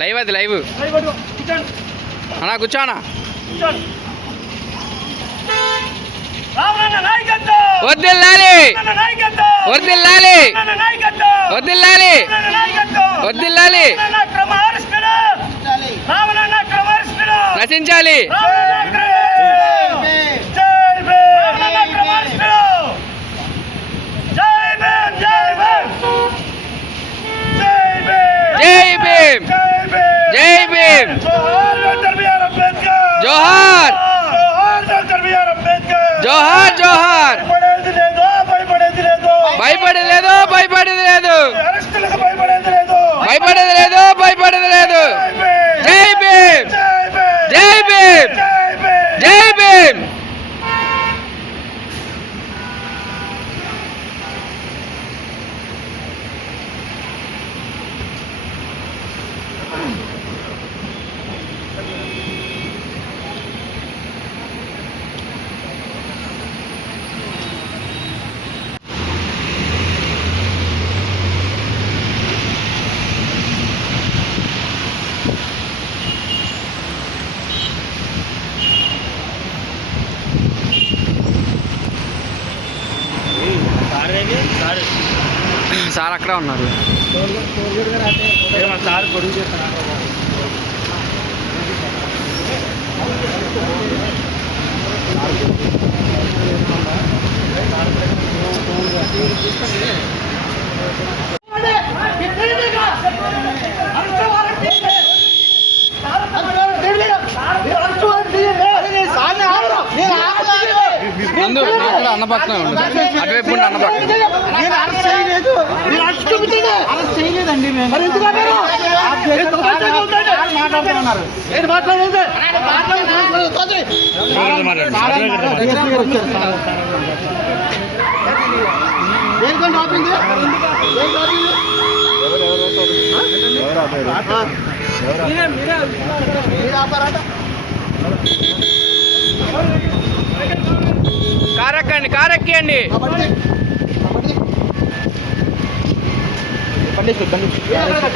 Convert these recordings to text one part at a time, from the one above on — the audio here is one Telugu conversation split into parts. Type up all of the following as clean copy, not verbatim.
లైవ్ అది లైవ్ అన్నా కూర్చోనా వర్ధిల్లాలి వర్ధిల్లాలి వర్ధిల్లాలి వర్ధిల్లాలి నశించాలి జై భీమ్ జై భీమ్ జోహార్ జోహార్ జోహార్ భయపడేది లేదు భయపడేది లేదు భయపడేది లేదు భయపడేది లేదు జై భీమ్ జై భీమ్ జై భీమ్ సార్ అక్కడే ఉన్నారు సార్ గొడవ చేస్తున్నారు అన్న పక్కన అటువైపు అన్న పక్కన చేయలేదండి కారెక్కండి కారెక్కండి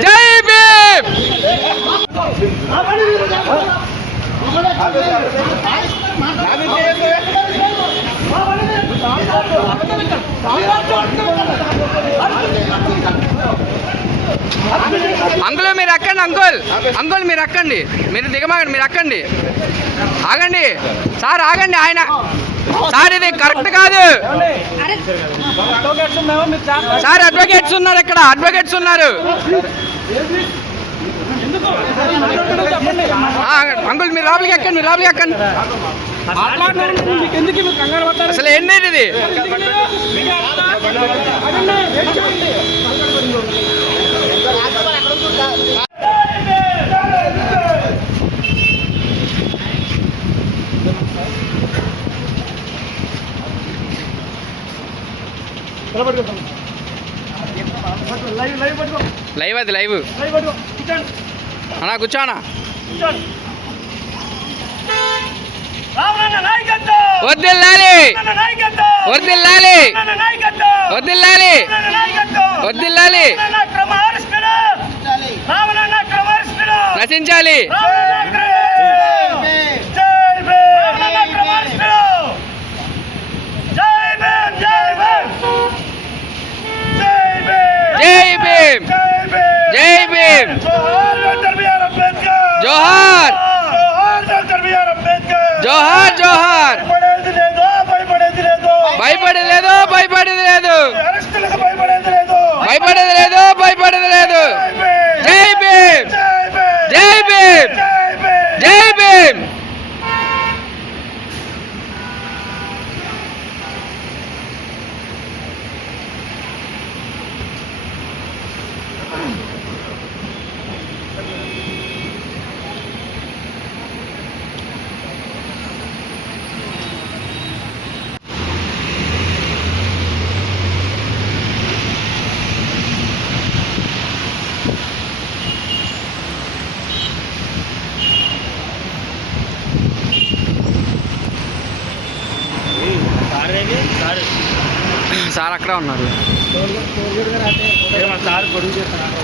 జై భీమ్ అంకుల్ మీరు ఎక్కండి అంకుల్ మీరు ఎక్కండి మీరు దిగమాగండి మీరు ఎక్కండి ఆగండి సార్ ఆగండి ఆయన సార్ ఇది కరెక్ట్ కాదు సార్ అడ్వకేట్స్ ఉన్నారు ఇక్కడ అడ్వకేట్స్ ఉన్నారు అంకుల్ మీరు లోపలికి ఎక్కండి మీరు లోపలికి ఎక్కండి అసలు ఏంటి ఇది లైవ్ అది లైవ్ అన్నా కూర్చోనా వర్ధిల్లాలి వర్ధిల్లాలి వర్ధిల్లాలి వర్ధిల్లాలి నశించాలి జై భీమ్ జై భీమ్ జోహార్ జోహార్ జోహార్ భయపడేది లేదు భయపడేది లేదు భయపడేది లేదు భయపడేది లేదు జై భీమ్ జై భీమ్ జై భీమ్ సార్ అక్కడ ఉన్నారు. సార్ గొడవ చేస్తున్నారు.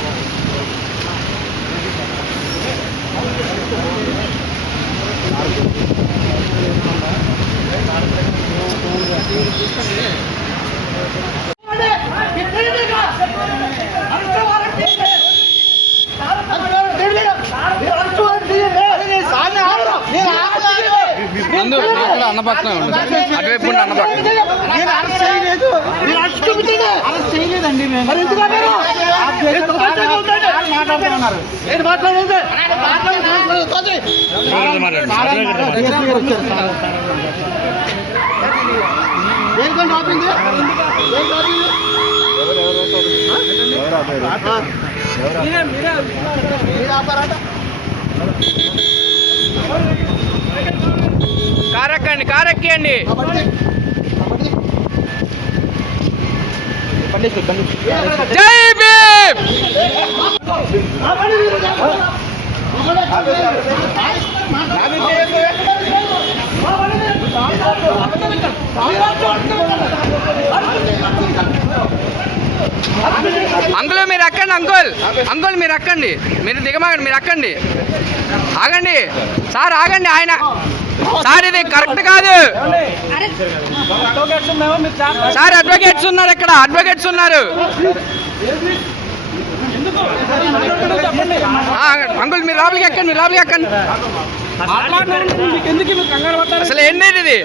నందు ఇక్కడ అన్నపట్నం అటువైపు ఉండి అన్నపట్నం. చేయలేదండి మేము కారెక్కండి, కారెక్కియండి. జై భీమ్. అంకుల్ మీరు ఎక్కండి, అంకుల్ మీరు ఎక్కండి. మీరు దిగమాగండి, మీరు ఎక్కండి. ఆగండి సార్, ఆగండి. ఆయన సార్ ఇది కరెక్ట్ కాదు సార్. అడ్వకేట్స్ ఉన్నారు ఇక్కడ, అడ్వకేట్స్ ఉన్నారు. అంకుల్ మీరు లోపలికి ఎక్కండి, మీరు లోపలికి ఎక్కండి. అసలు ఏంటి ఇది?